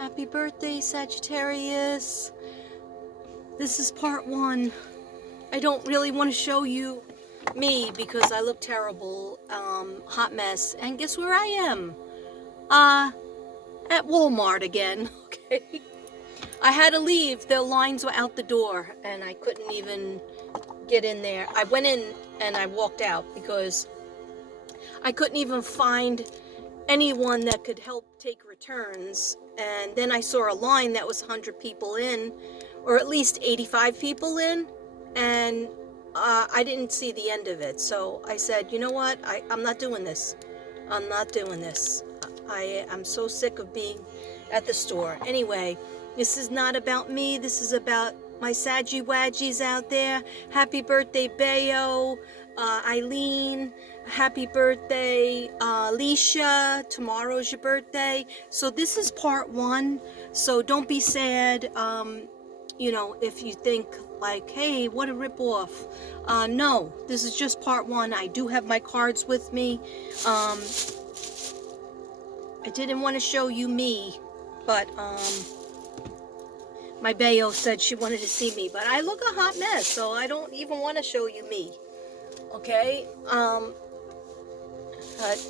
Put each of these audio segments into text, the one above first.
Happy birthday, Sagittarius. This is part 1. I don't really want to show you me because I look terrible. Hot mess. And guess where I am? At Walmart again. Okay. I had to leave. The lines were out the door and I couldn't even get in there. I went in and I walked out because I couldn't even find anyone that could help take returns. And then I saw a line that was 100 people in, or at least 85 people in, and I didn't see the end of it. So I said, you know what, I'm not doing this. I'm not doing this. I'm so sick of being at the store. Anyway, this is not about me. This is about my Saggy Waggies out there. Happy birthday, Bayo, Eileen. Happy birthday, Alicia. Tomorrow's your birthday. So this is part 1. So don't be sad, you know, if you think like, hey, what a ripoff. No, this is just part 1. I do have my cards with me. I didn't want to show you me, but my Bayo said she wanted to see me, but I look a hot mess, so I don't even want to show you me. Okay,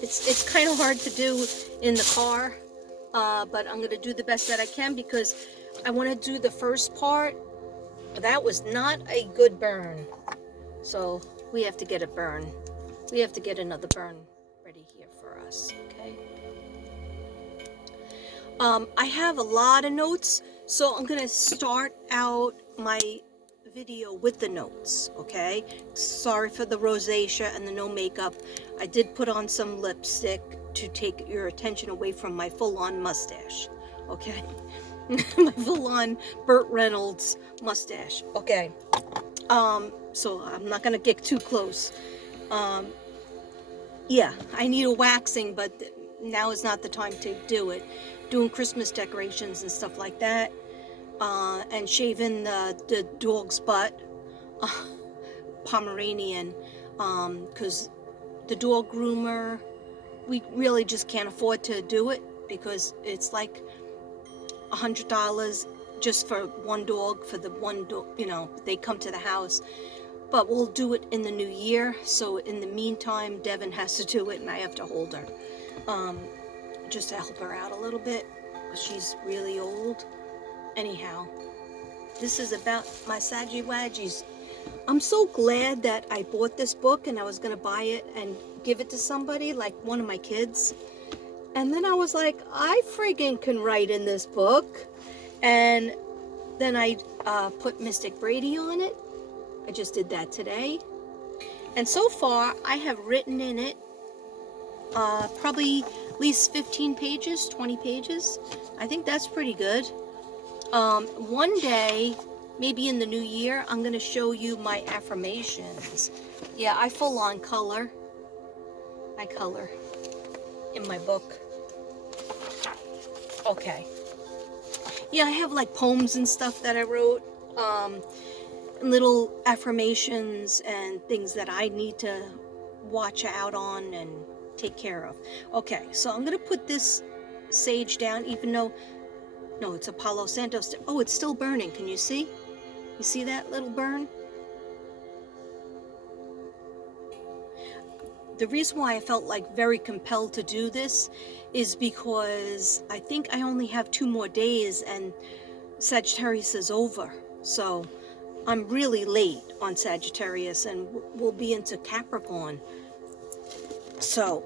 it's kind of hard to do in the car, but I'm going to do the best that I can because I want to do the first part. That was not a good burn, so we have to get a burn. We have to get another burn ready here for us, okay? I have a lot of notes, so I'm going to start out my video with the notes, okay? Sorry for the rosacea and the no makeup. I did put on some lipstick to take your attention away from my full-on mustache, okay? My full-on Burt Reynolds mustache, okay? So I'm not gonna get too close. Yeah, I need a waxing, but now is not the time to do it. Doing Christmas decorations and stuff like that. And shaving the dog's butt, Pomeranian, because the dog groomer, we really just can't afford to do it because it's like $100 just for one dog, for the one dog, you know, they come to the house. But we'll do it in the new year, so in the meantime, Devin has to do it and I have to hold her, just to help her out a little bit. She's really old. Anyhow, this is about my Saggy Waggies. I'm so glad that I bought this book and I was going to buy it and give it to somebody, like one of my kids. And then I was like, I friggin' can write in this book. And then I put Mystic Brady on it. I just did that today. And so far, I have written in it probably at least 15 pages, 20 pages. I think that's pretty good. One day, maybe in the new year, I'm going to show you my affirmations. Yeah, I full on color. I color in my book. Okay. Yeah, I have like poems and stuff that I wrote. Little affirmations and things that I need to watch out on and take care of. Okay, so I'm going to put this sage down, even though... No, it's a Palo Santo. Oh, it's still burning. Can you see? You see that little burn? The reason why I felt like very compelled to do this is because I think I only have 2 more days and Sagittarius is over. So I'm really late on Sagittarius and we'll be into Capricorn. So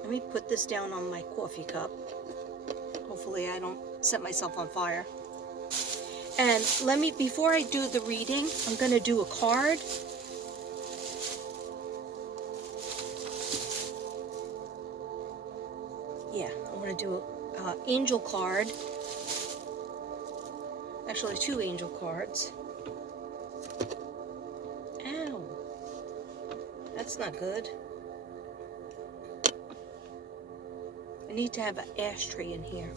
let me put this down on my coffee cup. Hopefully I don't set myself on fire. And let me, before I do the reading, I'm going to do a card. Yeah, I'm going to do an angel card. Actually, 2 angel cards. Ow. That's not good. I need to have an ashtray in here.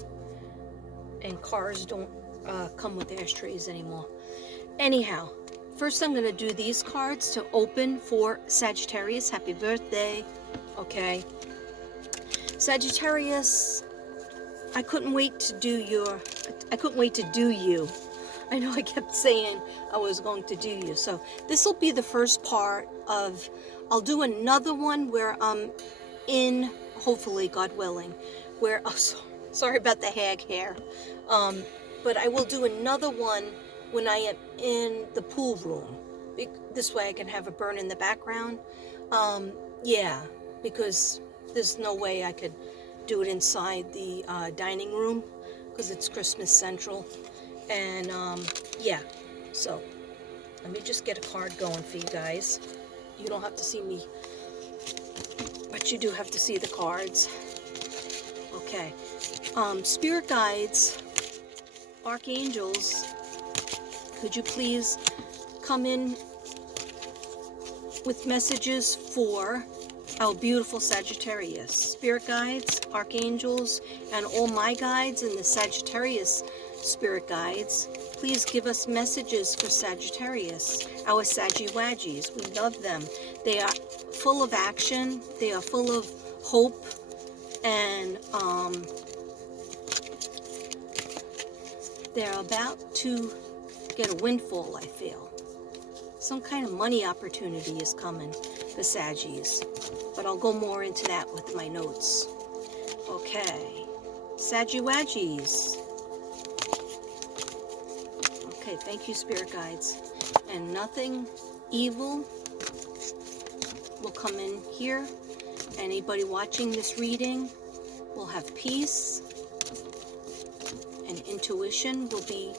And cars don't come with ashtrays anymore. Anyhow, first I'm going to do these cards to open for Sagittarius. Happy birthday. Okay. Sagittarius, I couldn't wait to do you. I know I kept saying I was going to do you. So this will be the first part of, I'll do another one where I'm in, hopefully, God willing, where, oh, sorry about the hag hair. But I will do another one when I am in the pool room. This way I can have a burn in the background. Yeah, because there's no way I could do it inside the dining room because it's Christmas Central. And yeah, so let me just get a card going for you guys. You don't have to see me, but you do have to see the cards. Okay. Spirit guides, archangels, could you please come in with messages for our beautiful Sagittarius? Spirit guides, archangels, and all my guides and the Sagittarius spirit guides, please give us messages for Sagittarius, our Saggy-Waggies. We love them. They are full of action. They are full of hope. And they're about to get a windfall, I feel. Some kind of money opportunity is coming for Saggies. But I'll go more into that with my notes. Okay. Saggy-Waggies. Okay, thank you, spirit guides. And nothing evil will come in here. Anybody watching this reading will have peace, and intuition will be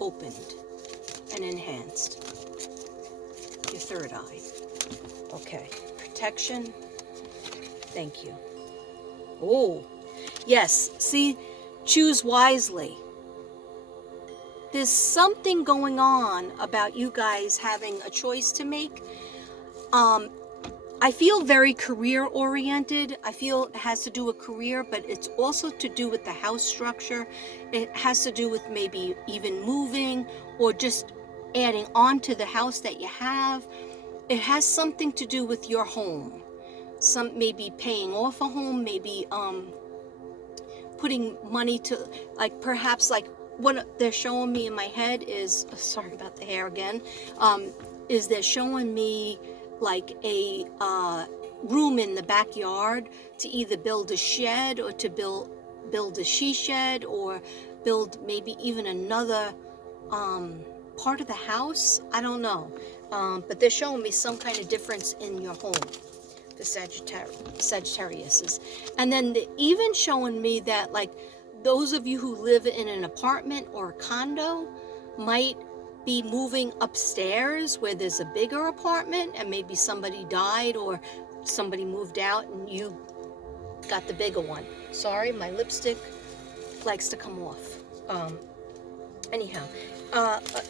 opened and enhanced. Your third eye. Okay, protection. Thank you. Oh, yes, see, choose wisely. There's something going on about you guys having a choice to make. I feel very career oriented. I feel it has to do with career, but it's also to do with the house structure. It has to do with maybe even moving or just adding on to the house that you have. It has something to do with your home. Some maybe paying off a home, maybe putting money to, like, perhaps, like what they're showing me in my head is, sorry about the hair again, is they're showing me like a room in the backyard to either build a shed or to build a she shed or build maybe even another part of the house. I don't know, but they're showing me some kind of difference in your home, the Sagittariuses. And then they're even showing me that, like, those of you who live in an apartment or a condo might be moving upstairs where there's a bigger apartment, and maybe somebody died or somebody moved out and you got the bigger one. Sorry, my lipstick likes to come off. Anyhow,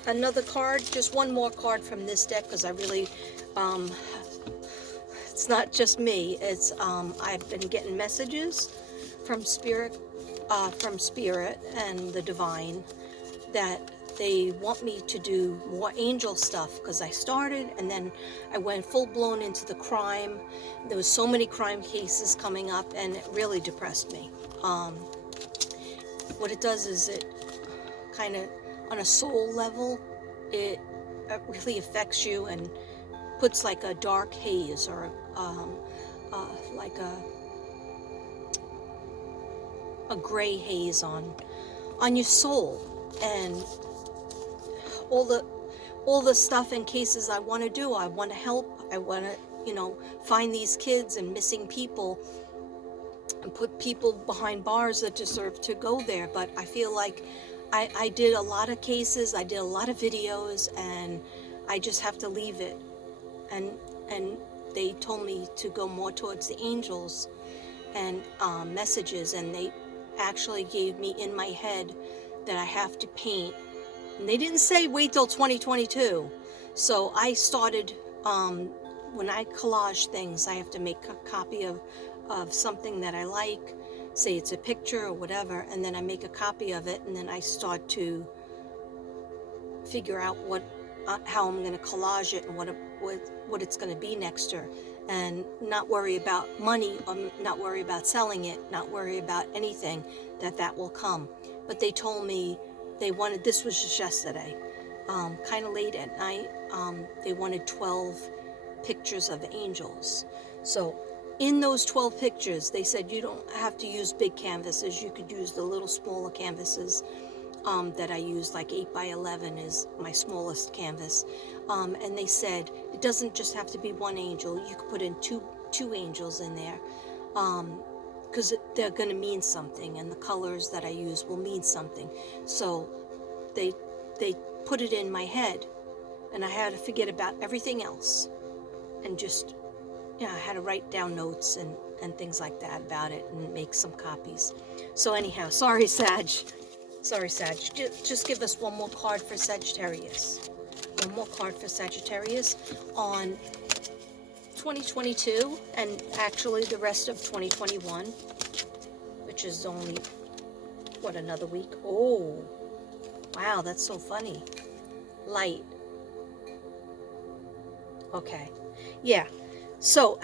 another card, just one more card from this deck, because I really, it's not just me, it's I've been getting messages from spirit and the divine that they want me to do more angel stuff, because I started and then I went full-blown into the crime. There was so many crime cases coming up and it really depressed me. What it does is it kind of, on a soul level, it really affects you and puts like a dark haze or like a gray haze on your soul. And all the stuff and cases I want to do, I want to help, I want to, find these kids and missing people and put people behind bars that deserve to go there. But I feel like I did a lot of cases, I did a lot of videos, and I just have to leave it. And they told me to go more towards the angels and messages, and they actually gave me in my head that I have to paint. And they didn't say wait till 2022. So I started, when I collage things, I have to make a copy of something that I like, say it's a picture or whatever, and then I make a copy of it, and then I start to figure out how I'm going to collage it and what it's going to be next and not worry about money, or not worry about selling it, not worry about anything, that will come. But they told me they wanted, this was just yesterday, kind of late at night, they wanted 12 pictures of angels. So in those 12 pictures, they said you don't have to use big canvases. You could use the little smaller canvases that I use, like 8x11 is my smallest canvas. And they said it doesn't just have to be one angel. You could put in two angels in there, because they're going to mean something, and the colors that I use will mean something. So they put it in my head, and I had to forget about everything else, and just, I had to write down notes and things like that about it, and make some copies. So anyhow, sorry, Sag. Just give us one more card for Sagittarius. One more card for Sagittarius on 2022, and actually the rest of 2021, which is only, another week? Oh, wow, that's so funny. Light. Okay. Yeah. So,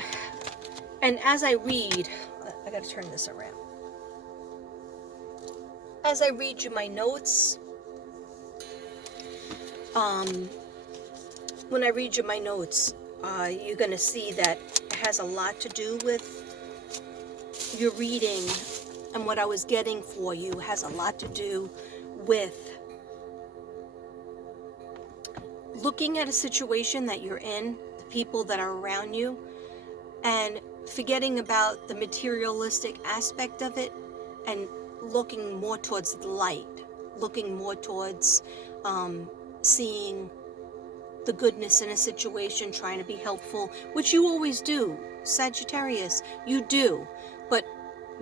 and as I read, I gotta turn this around. As I read you my notes, when I read you my notes, you're going to see that it has a lot to do with your reading, and what I was getting for you has a lot to do with looking at a situation that you're in, the people that are around you, and forgetting about the materialistic aspect of it, and looking more towards the light, looking more towards seeing the goodness in a situation, trying to be helpful, which you always do, Sagittarius, you do. But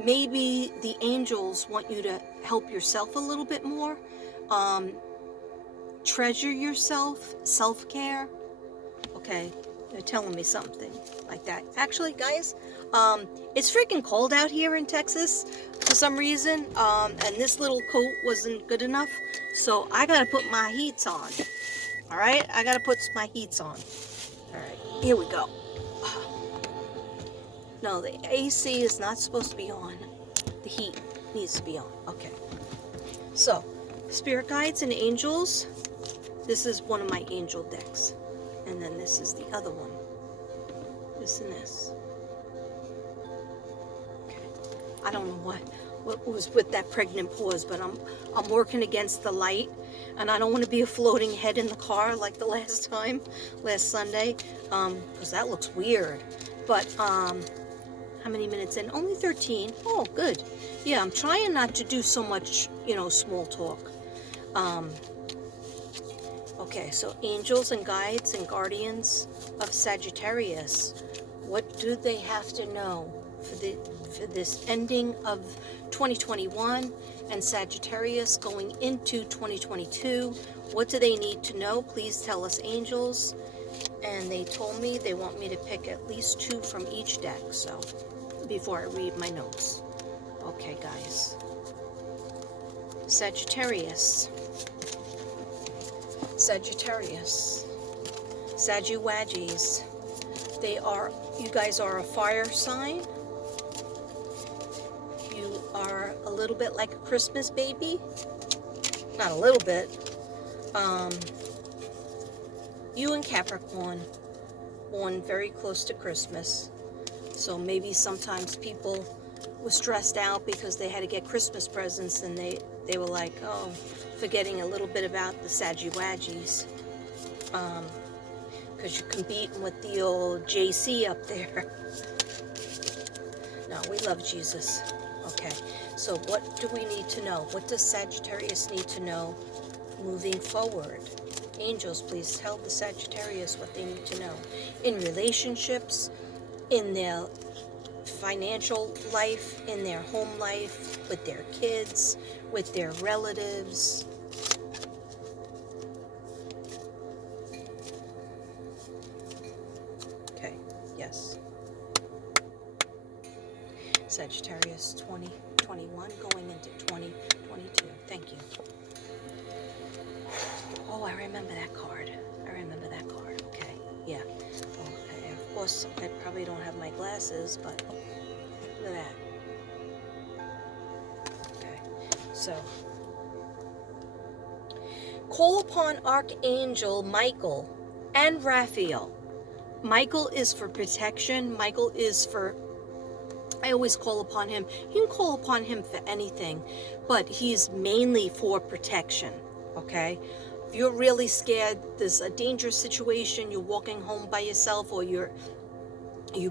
maybe the angels want you to help yourself a little bit more, treasure yourself, self-care. Okay, they're telling me something like that. Actually, guys, it's freaking cold out here in Texas for some reason, and this little coat wasn't good enough, so I gotta put my heats on. All right, I gotta put my heats on. All right, here we go. No, the AC is not supposed to be on. The heat needs to be on. Okay. So, spirit guides and angels. This is one of my angel decks, and then this is the other one. This and this. Okay. I don't know what was with that pregnant pause, but I'm working against the light, and I don't want to be a floating head in the car like the last Sunday, because that looks weird. But how many minutes in? Only 13. Oh, good. Yeah, I'm trying not to do so much, small talk. Okay, so angels and guides and guardians of Sagittarius, what do they have to know for this ending of 2021 and Sagittarius going into 2022? What do they need to know? Please tell us, angels. And they told me they want me to pick at least 2 from each deck, so before I read my notes. Okay, guys. Sagittarius. Saggy-waggies. You guys are a fire sign. You are a little bit like a Christmas baby. Not a little bit. You and Capricorn, born very close to Christmas. So maybe sometimes people were stressed out because they had to get Christmas presents, and they were like, oh, forgetting a little bit about the Saggy-waggies. Because you're competing with the old JC up there. No, we love Jesus. Okay, so what do we need to know? What does Sagittarius need to know moving forward? Angels, please tell the Sagittarius what they need to know. In relationships, in their financial life, in their home life, with their kids, with their relatives. Okay, yes. Sagittarius 2021 going into 2022. Thank you. Oh, I remember that card. Okay, yeah. Okay, course, I probably don't have my glasses, but look at that. Okay, so call upon Archangel Michael and Raphael. Michael is for protection. Michael is for, I always call upon him. You can call upon him for anything, but he's mainly for protection, okay? If you're really scared, there's a dangerous situation, you're walking home by yourself, or you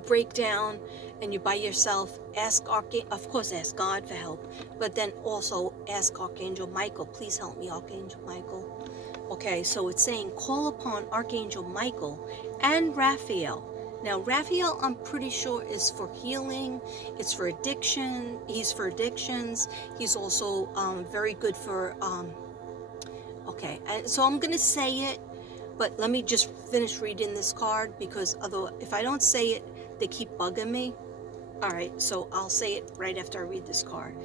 break down and you're by yourself, of course ask God for help, but then also ask Archangel Michael, please help me, Archangel Michael. Okay, so it's saying call upon Archangel Michael and Raphael. Now, Raphael, I'm pretty sure, is for healing. It's for addiction. He's for addictions. He's also very good for, okay, so I'm going to say it, but let me just finish reading this card, because although if I don't say it, they keep bugging me. All right, so I'll say it right after I read this card.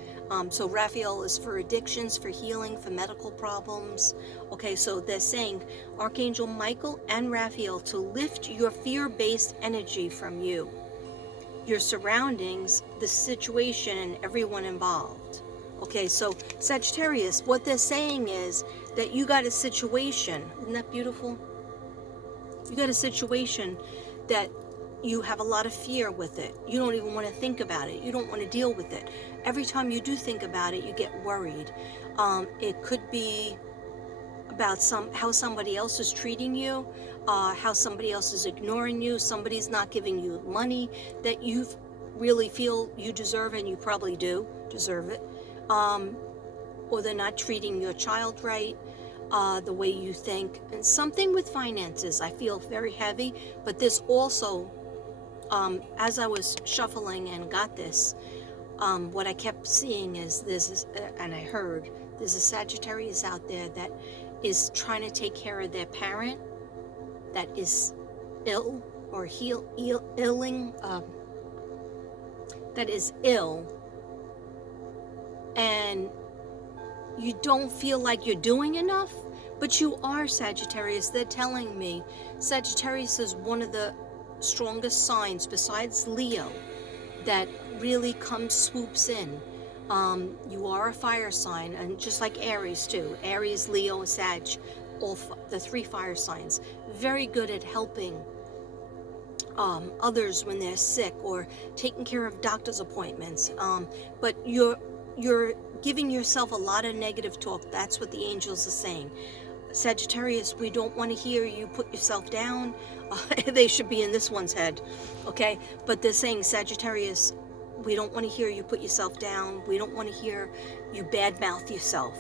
So Raphael is for addictions, for healing, for medical problems. Okay, so they're saying Archangel Michael and Raphael to lift your fear-based energy from you, your surroundings, the situation, and everyone involved. Okay, so Sagittarius, what they're saying is that you got a situation. Isn't that beautiful? You got a situation that you have a lot of fear with it. You don't even want to think about it. You don't want to deal with it. Every time you do think about it, you get worried. It could be about how somebody else is treating you, how somebody else is ignoring you, somebody's not giving you money that you really feel you deserve, and you probably do deserve it, or they're not treating your child right, the way you think, and something with finances. I feel very heavy, but there's also, as I was shuffling and got this, what I kept seeing is and I heard there's a Sagittarius out there that is trying to take care of their parent that is ill or illing, that is ill, and you don't feel like you're doing enough, but you are, Sagittarius. They're telling me Sagittarius is one of the strongest signs besides Leo that really swoops in. You are a fire sign, and just like Aries too. Aries, Leo, and Sag, all the three fire signs. Very good at helping others when they're sick or taking care of doctor's appointments. But you're giving yourself a lot of negative talk. That's what the angels are saying. Sagittarius, we don't want to hear you put yourself down. They should be in this one's head, okay? But they're saying, Sagittarius, we don't want to hear you put yourself down. We don't want to hear you badmouth yourself.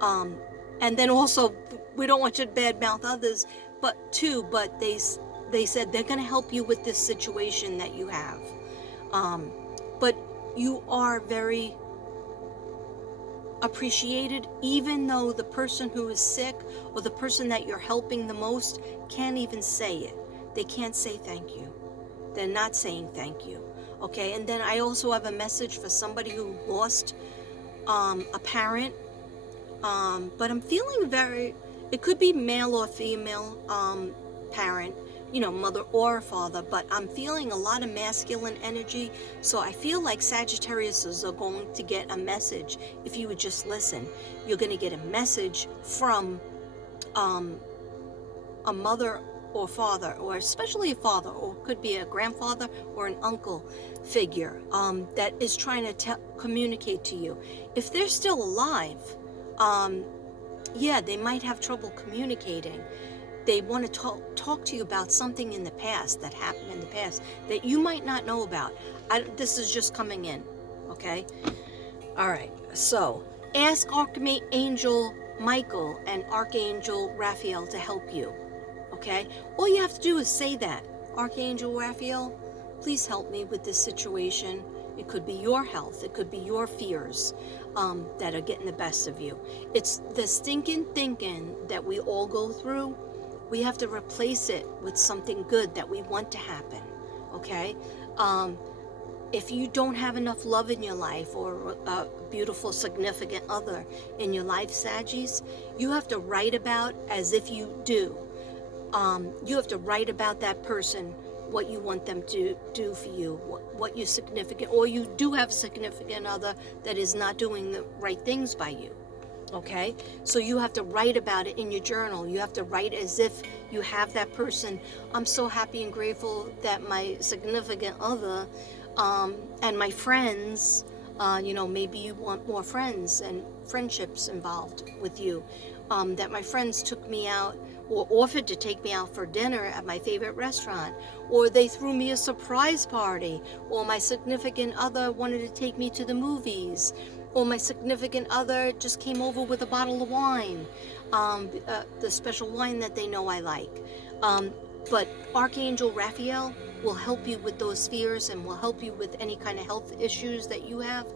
And then also, we don't want you to badmouth others, but they said they're going to help you with this situation that you have. But you are very appreciated, even though the person who is sick or the person that you're helping the most can't even say it. They can't say thank you. They're not saying thank you. Okay, and then I also have a message for somebody who lost a parent, but I'm feeling it could be male or female parent, mother or father, but I'm feeling a lot of masculine energy, so I feel like Sagittariuses are going to get a message. If you would just listen, you're going to get a message from a mother or father, or especially a father, or could be a grandfather or an uncle figure that is trying to communicate to you. If they're still alive, they might have trouble communicating. They want to talk to you about something in the past that happened in the past that you might not know about. This is just coming in, okay? All right, so ask Archangel Michael and Archangel Raphael to help you, okay? All you have to do is say that. Archangel Raphael, please help me with this situation. It could be your health. It could be your fears that are getting the best of you. It's the stinking thinking that we all go through. We have to replace it with something good that we want to happen, okay? If you don't have enough love in your life, or a beautiful significant other in your life, Saggies, you have to write about as if you do. You have to write about that person what you want them to do for you, what your significant, or you do have a significant other that is not doing the right things by you. Okay, so you have to write about it in your journal. You have to write as if you have that person. I'm so happy and grateful that my significant other and my friends, maybe you want more friends and friendships involved with you, that my friends took me out or offered to take me out for dinner at my favorite restaurant, or they threw me a surprise party, or my significant other wanted to take me to the movies, or my significant other just came over with a bottle of wine, the special wine that they know I like. But Archangel Raphael will help you with those fears and will help you with any kind of health issues that you have.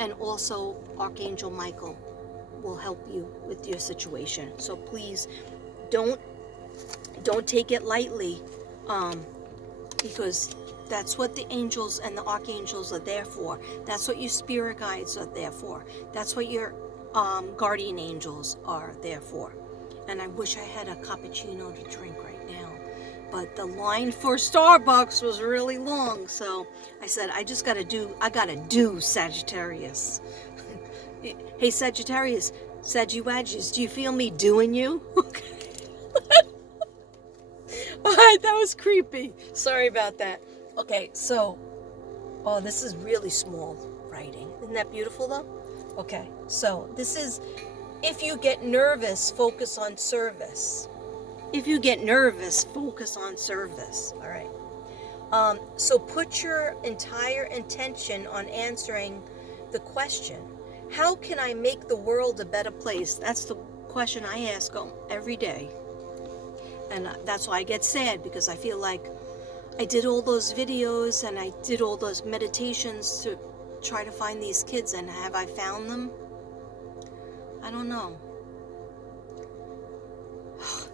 And also Archangel Michael will help you with your situation. So please don't take it lightly, because that's what the angels and the archangels are there for. That's what your spirit guides are there for. That's what your guardian angels are there for. And I wish I had a cappuccino to drink right now, but the line for Starbucks was really long, so I said I gotta do Sagittarius. Hey Sagittarius, Saggy-Waggies, do you feel me doing you? Okay. Alright, that was creepy. Sorry about that. Okay, so, this is really small writing. Isn't that beautiful though? Okay, so this is, if you get nervous, focus on service. If you get nervous, focus on service. All right. So put your entire intention on answering the question, how can I make the world a better place? That's the question I ask them every day. And that's why I get sad, because I feel like I did all those videos and I did all those meditations to try to find these kids, and have I found them? I don't know.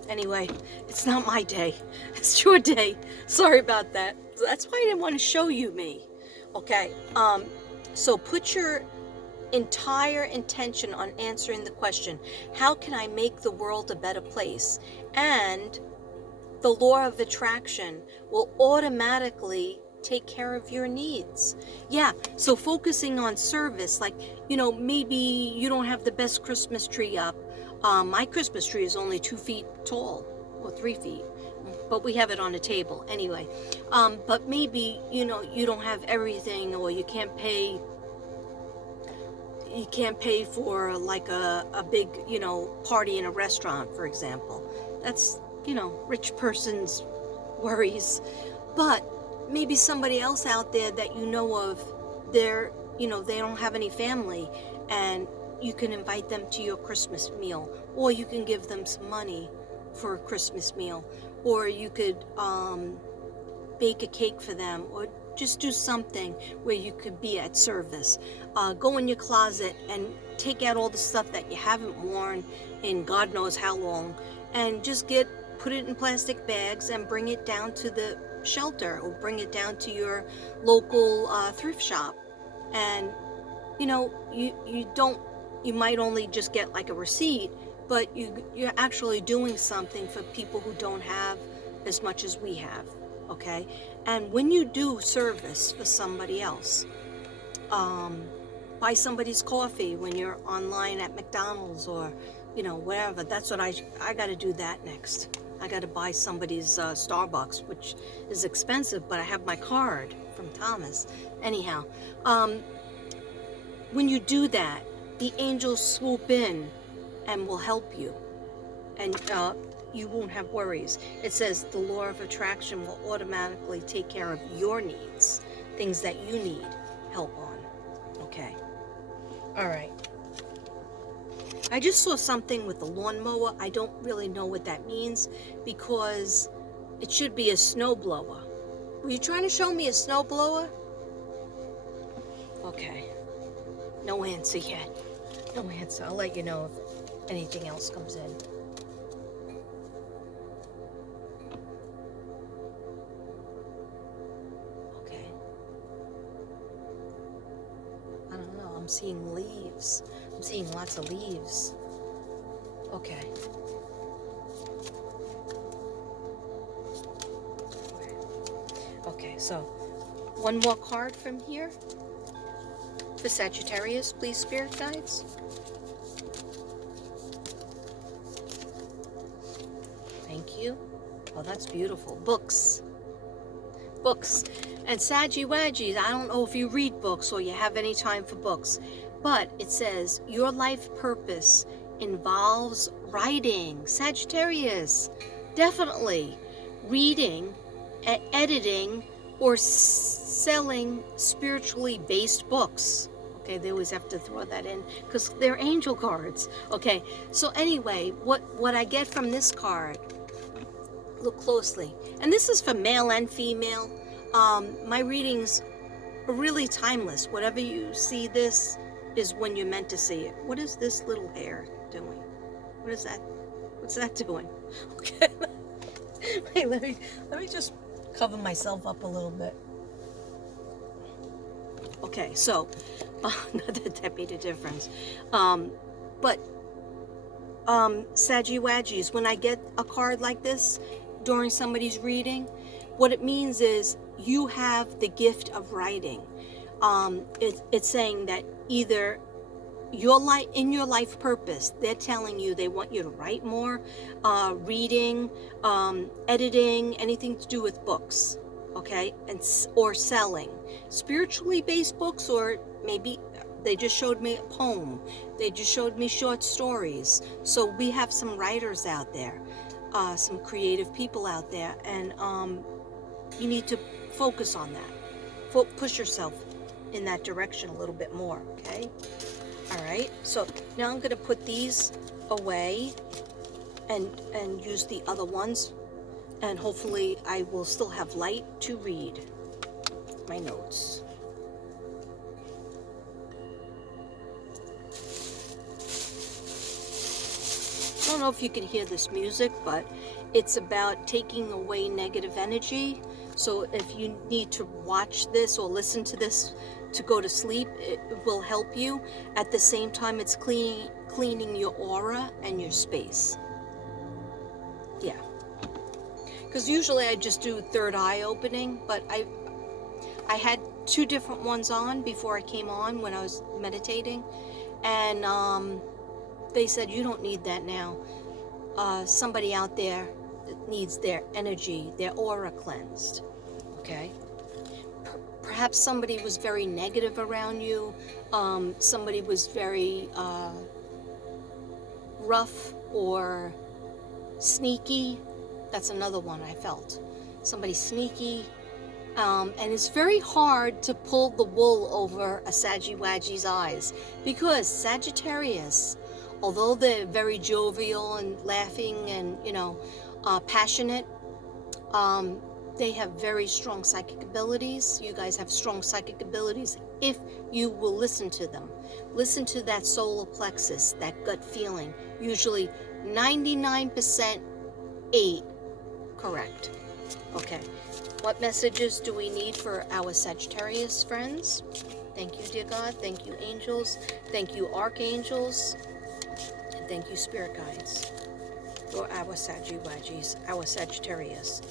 Anyway, it's not my day. It's your day. Sorry about that. That's why I didn't want to show you me. Okay, so put your entire intention on answering the question, how can I make the world a better place? And the law of attraction will automatically take care of your needs. Yeah, so focusing on service, like, maybe you don't have the best Christmas tree up. My Christmas tree is only 2 feet tall, or 3 feet, but we have it on a table anyway. But maybe, you don't have everything, or you can't pay for like a big, party in a restaurant, for example. That's, rich person's worries. But maybe somebody else out there that you know of, they don't have any family, and you can invite them to your Christmas meal, or you can give them some money for a Christmas meal, or you could bake a cake for them, or just do something where you could be at service. Go in your closet and take out all the stuff that you haven't worn in God knows how long, and just put it in plastic bags and bring it down to the shelter, or bring it down to your local thrift shop. And you might only just get like a receipt, but you're actually doing something for people who don't have as much as we have. Okay, and when you do service for somebody else, buy somebody's coffee when you're online at McDonald's, or whatever. That's what I got to do that next. I got to buy somebody's Starbucks, which is expensive, but I have my card from Thomas. Anyhow, when you do that, the angels swoop in and will help you, and you won't have worries. It says the law of attraction will automatically take care of your needs, things that you need help on. Okay. All right. I just saw something with the lawnmower. I don't really know what that means, because it should be a snowblower. Were you trying to show me a snowblower? Okay. No answer yet. No answer. I'll let you know if anything else comes in. Okay. I don't know. I'm seeing leaves. I'm seeing lots of leaves. Okay. so one more card from here for Sagittarius, please, Spirit Guides. Thank you. Oh, that's beautiful. Books. Books. And Saggy Waggies, I don't know if you read books or you have any time for books, but it says your life purpose involves writing. Sagittarius, definitely. Reading, editing, or selling spiritually based books. Okay, they always have to throw that in because they're angel cards. Okay, so anyway, what I get from this card, look closely, and this is for male and female. My readings are really timeless. Whatever you see, this is when you're meant to see it. What is this little hair doing? What is that? What's that doing? Okay. Wait, let me just cover myself up a little bit. Okay, so not that that made a difference, but Saggy Waggies, when I get a card like this during somebody's reading, what it means is you have the gift of writing. It's saying that either your life, in your life purpose, they're telling you they want you to write more, reading, editing, anything to do with books, okay, or selling spiritually based books, or maybe they just showed me a poem, they just showed me short stories. So we have some writers out there, some creative people out there, and you need to focus on that. Push yourself in that direction a little bit more, okay? All right, so now I'm going to put these away and use the other ones, and hopefully I will still have light to read my notes. I don't know if you can hear this music, but it's about taking away negative energy. So if you need to watch this or listen to this to go to sleep, it will help you. At the same time, it's cleaning your aura and your space. Yeah. Because usually I just do third eye opening, but I had two different ones on before I came on when I was meditating, and they said you don't need that now. Somebody out there needs their energy, their aura cleansed. Okay. Perhaps somebody was very negative around you. Somebody was very rough or sneaky. That's another one I felt. Somebody sneaky. And it's very hard to pull the wool over a Saggy Waggy's eyes, because Sagittarius, although they're very jovial and laughing and, passionate, they have very strong psychic abilities. You guys have strong psychic abilities if you will listen to them. Listen to that solar plexus, that gut feeling. Usually 99% 8 correct. Okay. What messages do we need for our Sagittarius friends? Thank you, dear God. Thank you, angels. Thank you, archangels. And thank you, spirit guides. For our Saggy Waggies, our Sagittarius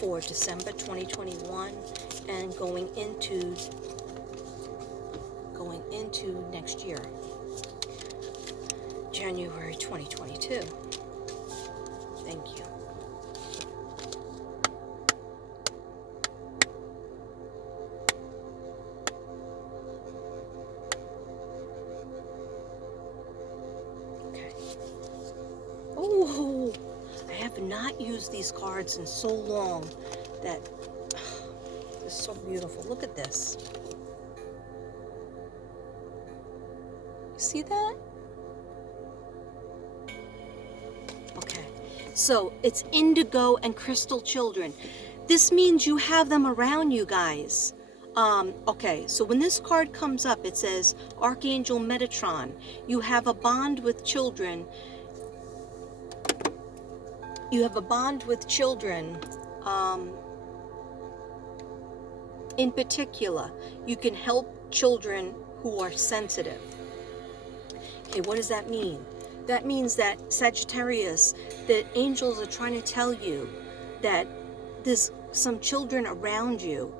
for December 2021 and going into next year, January 2022. Thank you. Oh, I have not used these cards in so long that it's so beautiful. Look at this. You see that? Okay, so it's indigo and crystal children. This means you have them around you guys. Okay, so when this card comes up, it says Archangel Metatron. You have a bond with children. You have a bond with children. In particular, you can help children who are sensitive. Okay, what does that mean? That means that Sagittarius, that angels are trying to tell you that there's some children around you.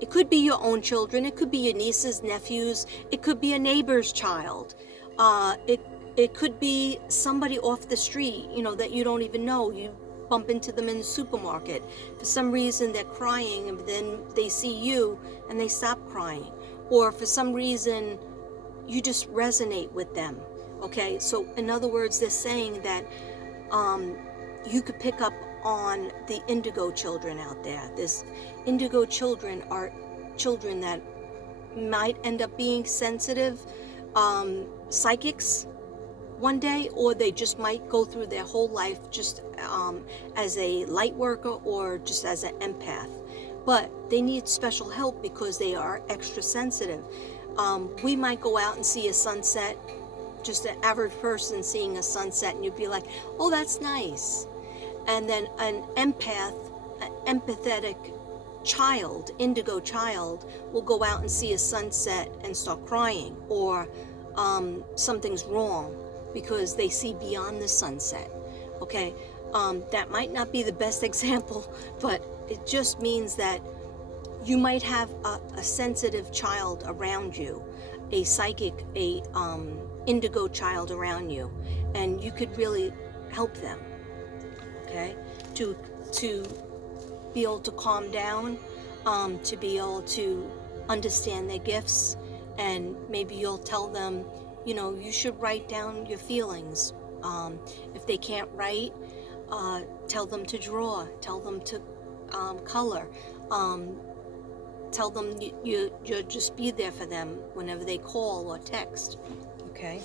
It could be your own children. It could be your nieces, nephews. It could be a neighbor's child. It could be somebody off the street, that you don't even know. You bump into them in the supermarket. For some reason, they're crying, and then they see you and they stop crying. Or for some reason, you just resonate with them. Okay, so in other words, they're saying that you could pick up on the indigo children out there. This indigo children are children that might end up being sensitive psychics one day, or they just might go through their whole life just as a light worker or just as an empath. But they need special help because they are extra sensitive. We might go out and see a sunset, just an average person seeing a sunset, and you'd be like, oh, that's nice. And then an empath, an empathetic child, indigo child, will go out and see a sunset and start crying, or something's wrong because they see beyond the sunset. Okay, that might not be the best example, but it just means that you might have a sensitive child around you, a psychic, a indigo child around you, and you could really help them. Okay, to be able to calm down, to be able to understand their gifts, and maybe you'll tell them, you should write down your feelings. If they can't write, tell them to draw, tell them to color, tell them you'll just be there for them whenever they call or text. Okay.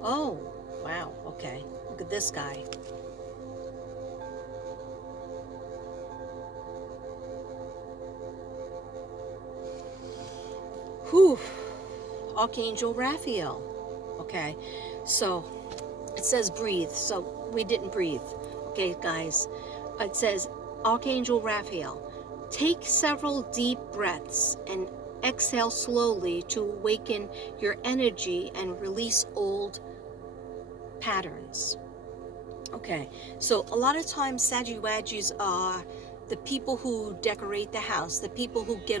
Oh, wow. Okay. Look at this guy. Whew. Archangel Raphael. Okay. So it says breathe. So we didn't breathe. Okay, guys. It says Archangel Raphael. Take several deep breaths and exhale slowly to awaken your energy and release old patterns. Okay, so a lot of times Sagittarius are the people who decorate the house, the people who get all